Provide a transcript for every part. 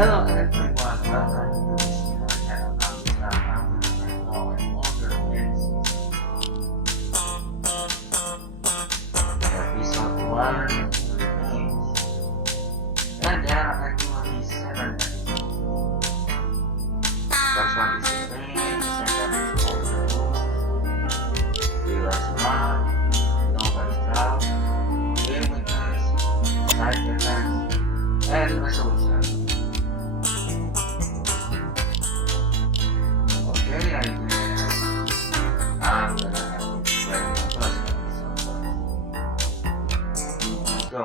Hello everyone, welcome to this new channel. I'm with our older Legacies. Episode 1 remains. And there are actually 7 episodes. First one is the Maid, second is All the Rules, Killer Smart, Nobody's Job, Game Witness, Side Effects, and Resolution. Okay, I guess I'm gonna have to play the first episode first. Let's go.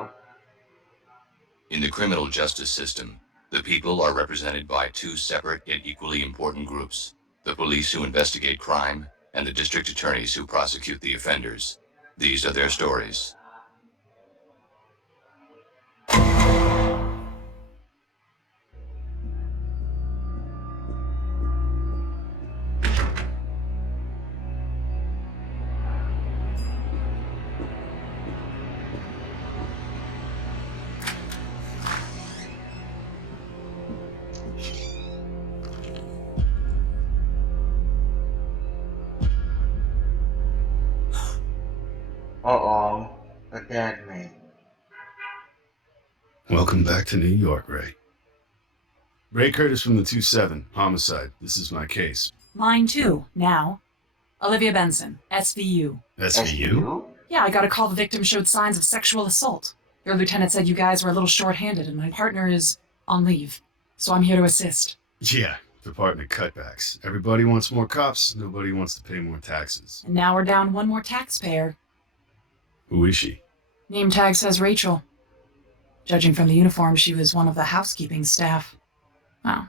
In the criminal justice system, the people are represented by two separate yet equally important groups: the police who investigate crime and the district attorneys who prosecute the offenders. These are their stories. Uh-oh, a dead man. Welcome back to New York, Ray. Ray Curtis from the 2-7, homicide. This is my case. Mine too, now. Olivia Benson, SVU. SVU? Yeah, I got a call the victim showed signs of sexual assault. Your lieutenant said you guys were a little short-handed and my partner is on leave. So I'm here to assist. Yeah, department cutbacks. Everybody wants more cops, nobody wants to pay more taxes. And now we're down one more taxpayer. Who is she? Name tag says Rachael. Judging from the uniform, she was one of the housekeeping staff. Well,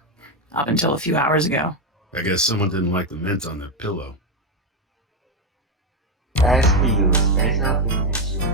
up until a few hours ago. I guess someone didn't like the mint on their pillow. SPU, Special Business Unit.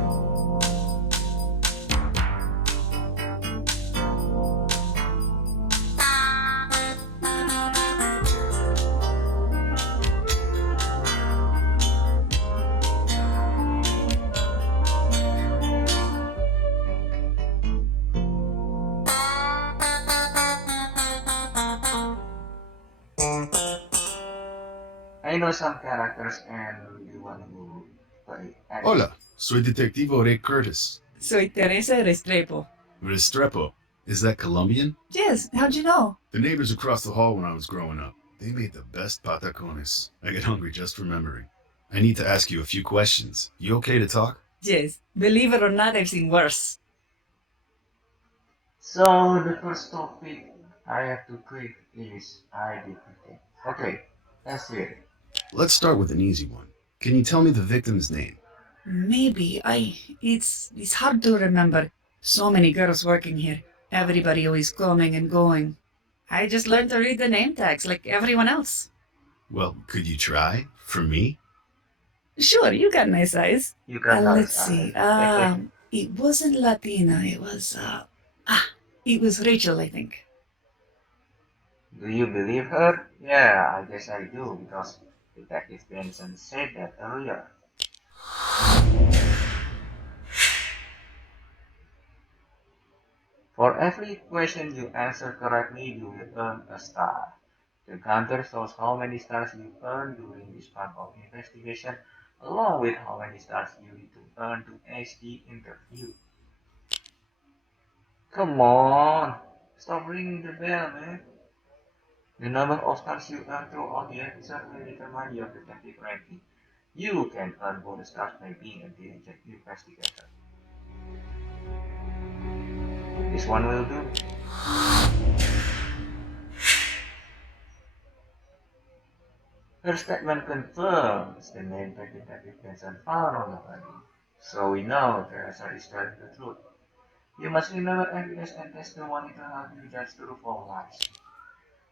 I know some characters and the one who play acting. Hola, soy Detectivo Ray Curtis. Soy Teresa Restrepo. Restrepo. Is that Colombian? Yes, how'd you know? The neighbors across the hall when I was growing up. They made the best patacones. I get hungry just remembering. I need to ask you a few questions. You okay to talk? Yes, believe it or not, I've seen worse. So the first topic I have to click is identity. Okay, let's see it. Let's start with an easy one. Can you tell me the victim's name? Maybe it's hard to remember. So many girls working here. Everybody always coming and going. I just learned to read the name tags like everyone else. Well, could you try? For me? Sure, you got nice eyes. You can Let's see. It wasn't Latina. It was Rachel, I think. Do you believe her? Yeah, I guess I do because Detective Benson said that earlier. For every question you answer correctly, you will earn a star. The counter shows how many stars you earn during this part of investigation, along with how many stars you need to earn to ace the interview. Come on! Stop ringing the bell, man. The number of stars you earn throughout the episode will determine your detective ranking. You can earn bonus stars by being a diligent investigator. This one will do. Her statement confirms the name that Detective Benson found on the body. So we know Teresa is telling the truth. You must remember evidence and testimony to help you judge true or lies.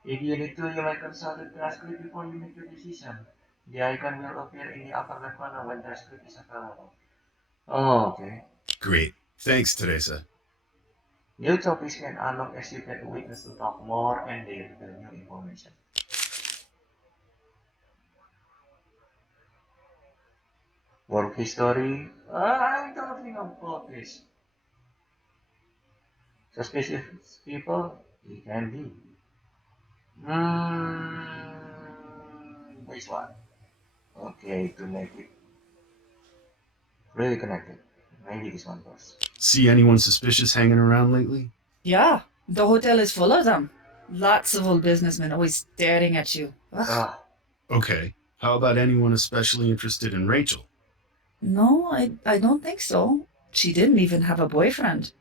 If you need to, you may consult the transcript before you make your decision. The icon will appear in the upper left corner when the transcript is available. Oh, okay. Great. Thanks, Teresa. New topics can unlock as you get a witness to talk more and they reveal new information. Work history. I don't think about this. Suspicious people. It can be. Hmm. This one. Okay, to make it really connected. Maybe this one first. See anyone suspicious hanging around lately? Yeah, the hotel is full of them. Lots of old businessmen always staring at you. Ugh. Ah, Okay. How about anyone especially interested in Rachel? No, I don't think so. She didn't even have a boyfriend.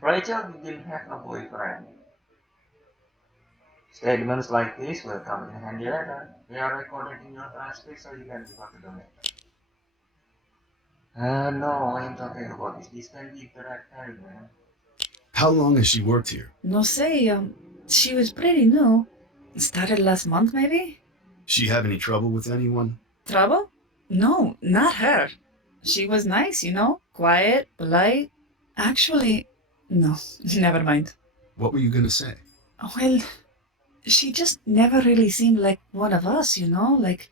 Rachel didn't have a boyfriend. Statements like this will come in handy later. They are recorded in your transcript so you can refer to them later. No, I'm talking about this. This can be direct time, man. How long has she worked here? No say, she was pretty new. Started last month, maybe? She have any trouble with anyone? Trouble? No, not her. She was nice, quiet, polite. Actually, no, never mind. What were you gonna say? Well, she just never really seemed like one of us, like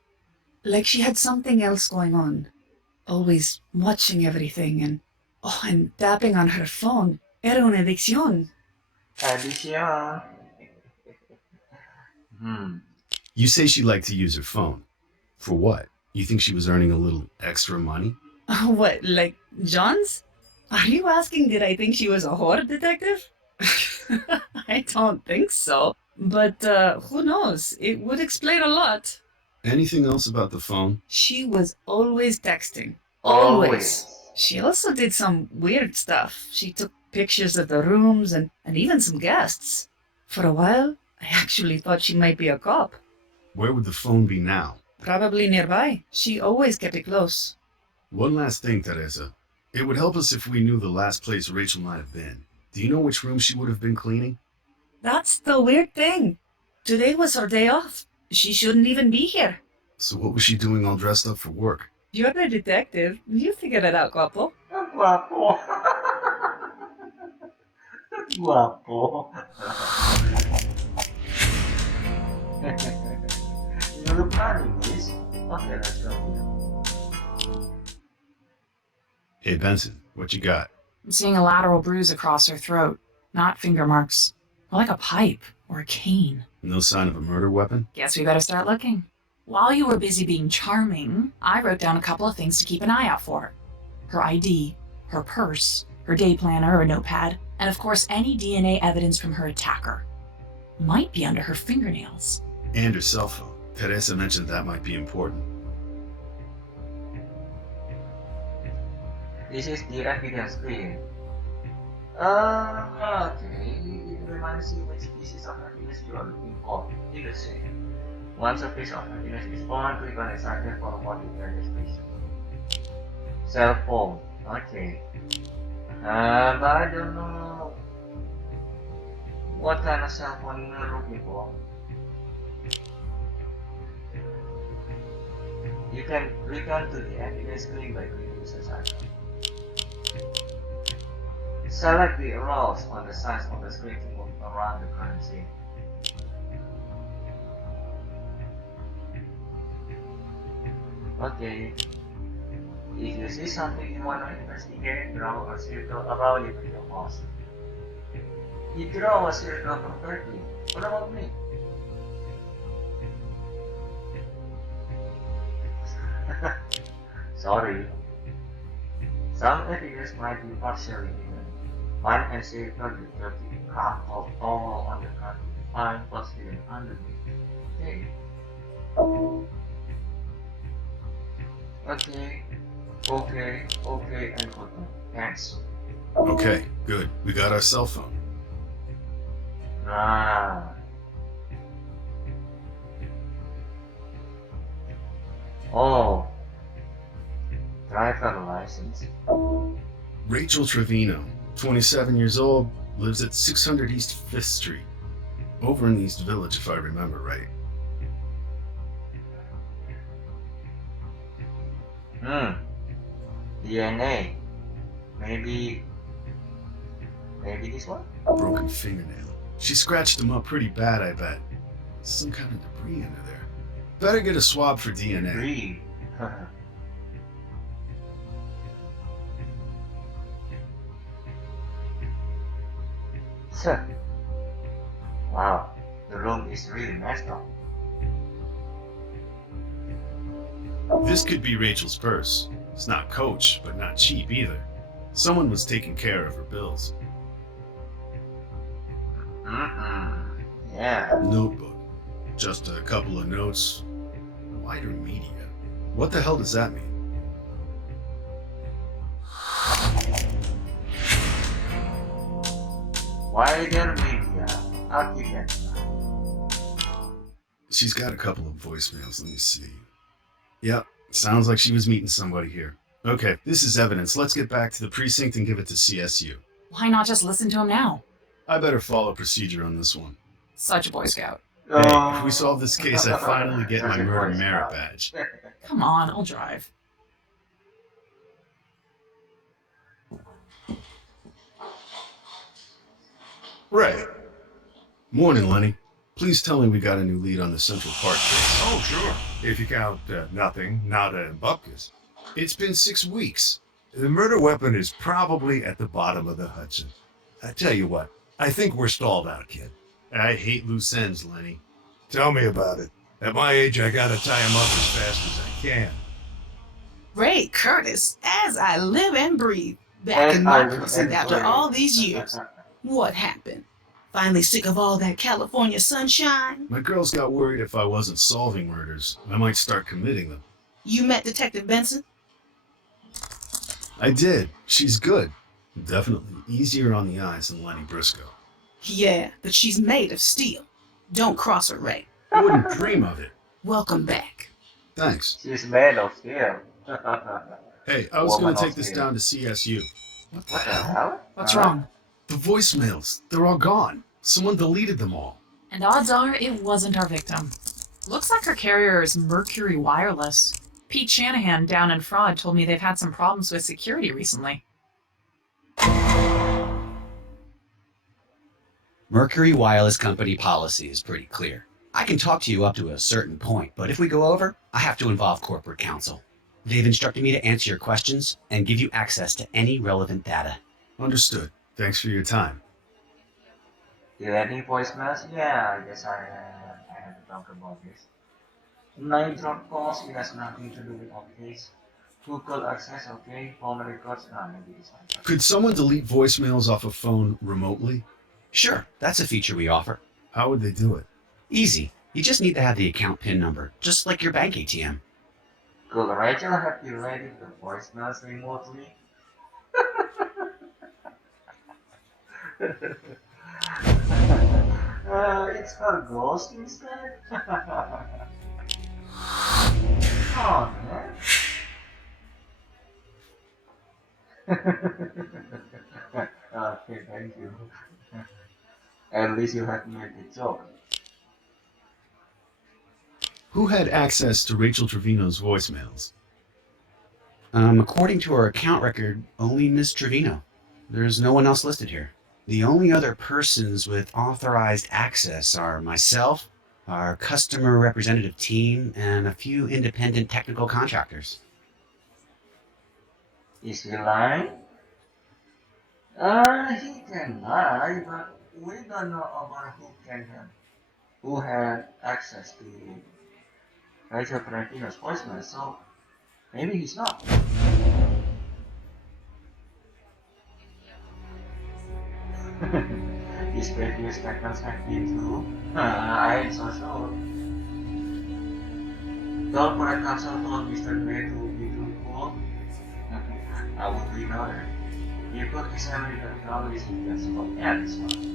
she had something else going on. Always watching everything and tapping on her phone. Era una adicción. Addition. Hmm. You say she liked to use her phone. For what? You think she was earning a little extra money? What, like John's? Are you asking did I think she was a whore, detective? I don't think so. But who knows? It would explain a lot. Anything else about the phone? She was always texting. Always. Always. She also did some weird stuff. She took pictures of the rooms and even some guests. For a while, I actually thought she might be a cop. Where would the phone be now? Probably nearby. She always kept it close. One last thing, Teresa. It would help us if we knew the last place Rachel might have been. Do you know which room she would have been cleaning? That's the weird thing. Today was her day off. She shouldn't even be here. So what was she doing all dressed up for work? You're the detective. You figured it out, guapo. Guapo. Guapo. You look funny, please. Okay, let's go. Hey, Benson, what you got? I'm seeing a lateral bruise across her throat, not finger marks. More like a pipe or a cane. No sign of a murder weapon? Guess we better start looking. While you were busy being charming, I wrote down a couple of things to keep an eye out for. Her ID, her purse, her day planner or notepad, and of course any DNA evidence from her attacker. Might be under her fingernails. And her cell phone. Teresa mentioned that might be important. This is the evidence screen. Okay. It reminds you which pieces of evidence you are looking for. In the same. Once a piece of evidence is found, click on exactly for more detailed description. Cell phone. Okay. But I don't know what kind of cell phone you're looking for. You can click onto the evidence screen by clicking the search icon. Select the arrows on the sides of the screen to move around the crime scene. Okay. If you see something you want to investigate, draw a circle around it with your mouse. You draw a circle for 30. What about me? Sorry. Some evidence might be partially hidden. Find and circle the 30 card of all on the card to find what's hidden underneath. Okay. Okay, and good. Thanks. Okay, good. We got our cell phone. Ah. Oh. Driver license. Rachael Trevino, 27 years old, lives at 600 East 5th Street. Over in the East Village, if I remember right. DNA. Maybe this one? Broken fingernail. She scratched him up pretty bad, I bet. Some kind of debris under there. Better get a swab for DNA. Three. Sir, Wow, the room is really messed up. This could be Rachel's purse. It's not Coach, but not cheap either. Someone was taking care of her bills. Mm-hmm. Yeah. Notebook. Just a couple of notes. Wider media. What the hell does that mean? Wider media. Architect. She's got a couple of voicemails. Let me see. Yep, sounds like she was meeting somebody here. Okay, this is evidence. Let's get back to the precinct and give it to CSU. Why not just listen to him now? I better follow procedure on this one. Such a Boy Scout. Hey, if we solve this case, I finally get my murder merit badge. Come on, I'll drive. Ray. Morning, Lenny. Please tell me we got a new lead on the Central Park case. Oh, sure. If you count nothing, nada, and bupkis. It's been 6 weeks. The murder weapon is probably at the bottom of the Hudson. I tell you what, I think we're stalled out, kid. I hate loose ends, Lenny. Tell me about it. At my age, I gotta tie him up as fast as I can. Ray Curtis, as I live and breathe, back in my precinct after all these years. What happened? Finally sick of all that California sunshine? My girls got worried if I wasn't solving murders, I might start committing them. You met Detective Benson? I did. She's good. Definitely easier on the eyes than Lenny Briscoe. Yeah, but she's made of steel. Don't cross her, Ray. I wouldn't dream of it. Welcome back. Thanks. She's made of steel. Hey, I was Woman going to of take this steel. down to CSU. What the hell? What's wrong? The voicemails, they're all gone. Someone deleted them all. And odds are it wasn't our victim. Looks like her carrier is Mercury Wireless. Pete Shanahan down in Fraud told me they've had some problems with security recently. Mercury Wireless Company policy is pretty clear. I can talk to you up to a certain point, but if we go over, I have to involve corporate counsel. They've instructed me to answer your questions and give you access to any relevant data. Understood. Thanks for your time. Do you have any voicemails? Yeah, I guess I have to talk about this. Nine drop calls, it has nothing to do with our case. Google access, okay. Phone records, maybe it's not. Could someone delete voicemails off a phone remotely? Sure, that's a feature we offer. How would they do it? Easy. You just need to have the account PIN number, just like your bank ATM. Could Rachel have you ready the voicemails remotely? It's her ghost instead? Oh man. Okay, thank you. At least you have made the joke. Who had access to Rachael Trevino's voicemails? According to our account record, only Miss Trevino. There's no one else listed here. The only other persons with authorized access are myself, our customer representative team, and a few independent technical contractors. Is he lying? He can lie, but we don't know about who had access to Rachel Trevino's voicemail, so maybe he's not. His previous statements have been true. I ain't so sure. Don't put a counsel told Mr. Gray to be too cool. I would be noted. You could examine the technology that's from this one.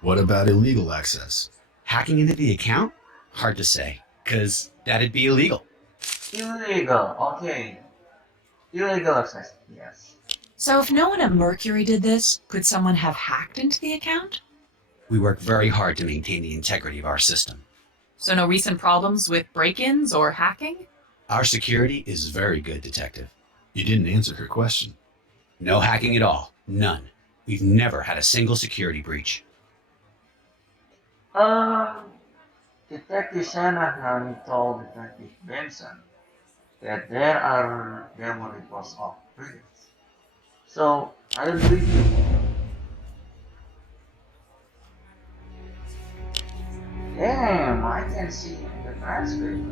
What about illegal access? Hacking into the account? Hard to say, because that'd be illegal. Illegal, okay. Illegal access, yes. So if no one at Mercury did this, could someone have hacked into the account? We work very hard to maintain the integrity of our system. So no recent problems with break-ins or hacking? Our security is very good, Detective. You didn't answer her question. No hacking at all. None. We've never had a single security breach. Detective Shanahan told Detective Benson that there were reports of breaches. So, I don't believe you. Damn, I can see in the transcript.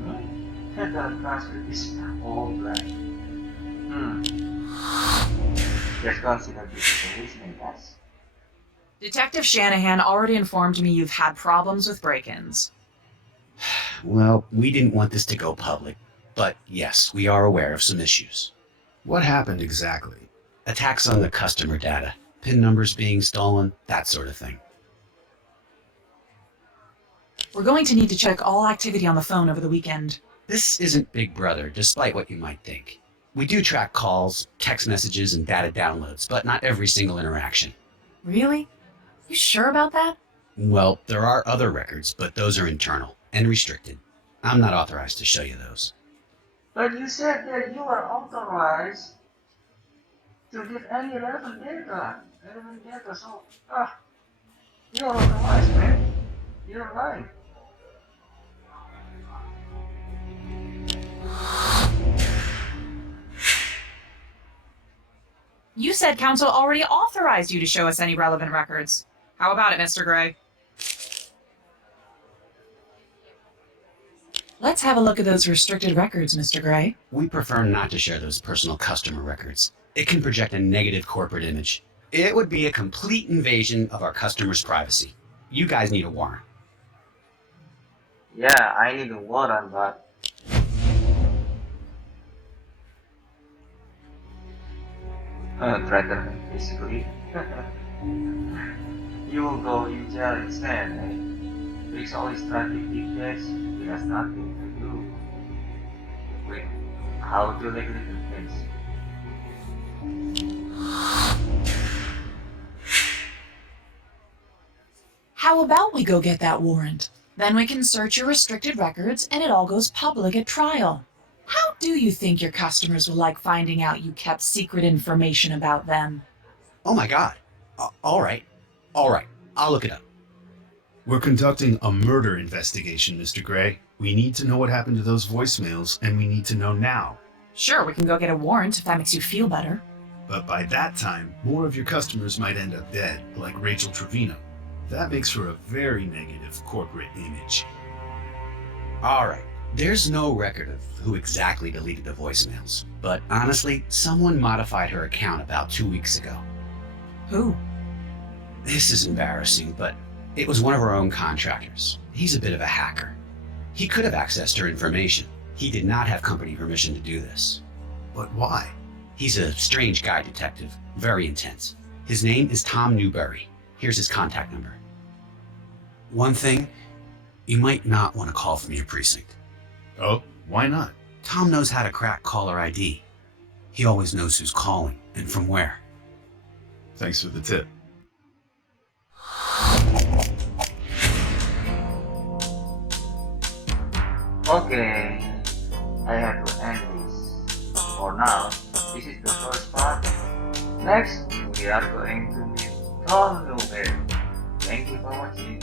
The transcript is all black. Just consider this a listening test. Detective Shanahan already informed me you've had problems with break-ins. Well, we didn't want this to go public, but yes, we are aware of some issues. What happened exactly? Attacks on the customer data, PIN numbers being stolen, that sort of thing. We're going to need to check all activity on the phone over the weekend. This isn't Big Brother, despite what you might think. We do track calls, text messages, and data downloads, but not every single interaction. Really? You sure about that? Well, there are other records, but those are internal and restricted. I'm not authorized to show you those. But you said that you are authorized to give any relevant data. So, you're authorized, man. You're lying. You said counsel already authorized you to show us any relevant records. How about it, Mr. Gray? Let's have a look at those restricted records, Mr. Gray. We prefer not to share those personal customer records. It can project a negative corporate image. It would be a complete invasion of our customers' privacy. You guys need a warrant. Yeah, I need a warrant, but threaten basically. You will go in jail instead, eh? Fix all his traffic tickets, he has nothing to do. Wait, how to legally convince? How about we go get that warrant? Then we can search your restricted records and it all goes public at trial. How do you think your customers will like finding out you kept secret information about them? Oh my god. All right. I'll look it up. We're conducting a murder investigation, Mr. Gray. We need to know what happened to those voicemails, and we need to know now. Sure, we can go get a warrant if that makes you feel better. But by that time, more of your customers might end up dead, like Rachael Trevino. That makes for a very negative corporate image. All right. There's no record of who exactly deleted the voicemails, but honestly, someone modified her account about 2 weeks ago. Who? This is embarrassing, but it was one of our own contractors. He's a bit of a hacker. He could have accessed her information. He did not have company permission to do this. But why? He's a strange guy, detective. Very intense. His name is Tom Newberry. Here's his contact number. One thing, you might not want to call from your precinct. Oh, why not? Tom knows how to crack caller ID. He always knows who's calling and from where. Thanks for the tip. Okay, I have to end this. For now, this is the first part. Next, we are going to meet Tom Newberry. Thank you for watching.